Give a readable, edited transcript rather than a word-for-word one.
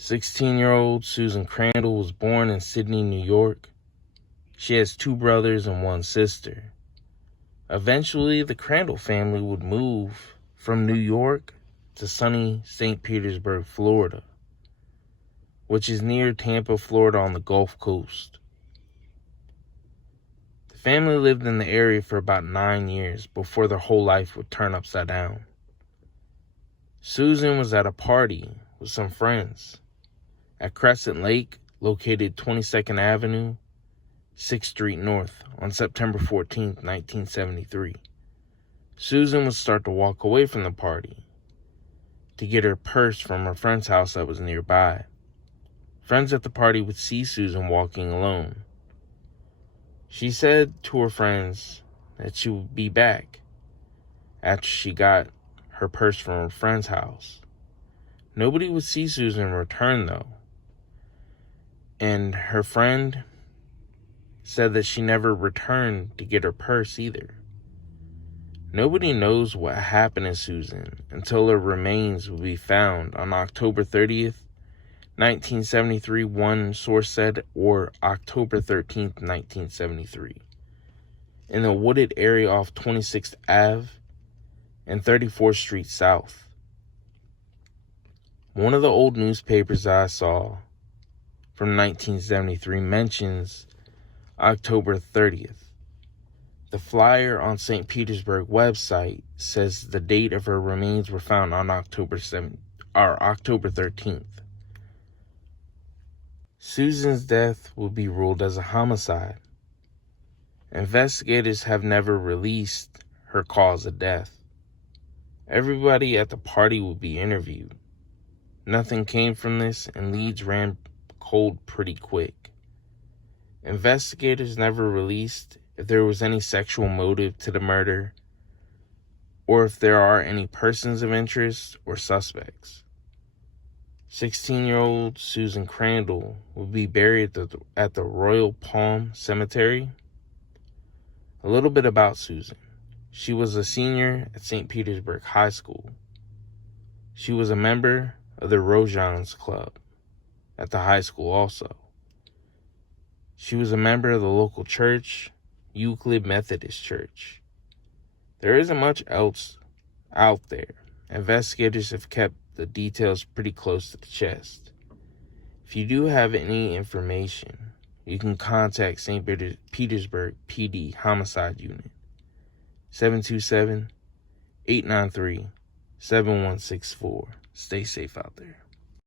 16-year-old Susan Crandall was born in Sydney, New York. She has 2 brothers and 1 sister. Eventually, the Crandall family would move from New York to sunny St. Petersburg, Florida, which is near Tampa, Florida on the Gulf Coast. The family lived in the area for about 9 years before their whole life would turn upside down. Susan was at a party with some friends at Crescent Lake, located 22nd Avenue, 6th Street North, on September 14, 1973. Susan would start to walk away from the party to get her purse from her friend's house that was nearby. Friends at the party would see Susan walking alone. She said to her friends that she would be back after she got her purse from her friend's house. Nobody would see Susan return, though, and her friend said that she never returned to get her purse either. Nobody knows what happened to Susan until her remains will be found on October 30th, 1973, one source said, or October 13th, 1973, in a wooded area off 26th Ave and 34th Street South. One of the old newspapers I saw from 1973 mentions October 30th. The flyer on St. Petersburg website says the date of her remains were found on October 13th. Susan's death will be ruled as a homicide. Investigators have never released her cause of death. Everybody at the party will be interviewed. Nothing came from this, and leads ran cold pretty quick. Investigators never released if there was any sexual motive to the murder, or if there are any persons of interest or suspects. 16-year-old Susan Crandall will be buried at the Royal Palm Cemetery. A little bit about Susan. She was a senior at St. Petersburg High School. She was a member of the Rojans Club at the high school also. She was a member of the local church, Euclid Methodist Church. There isn't much else out there. Investigators have kept the details pretty close to the chest. If you do have any information, you can contact St. Petersburg PD Homicide Unit, 727-893-7164. Stay safe out there.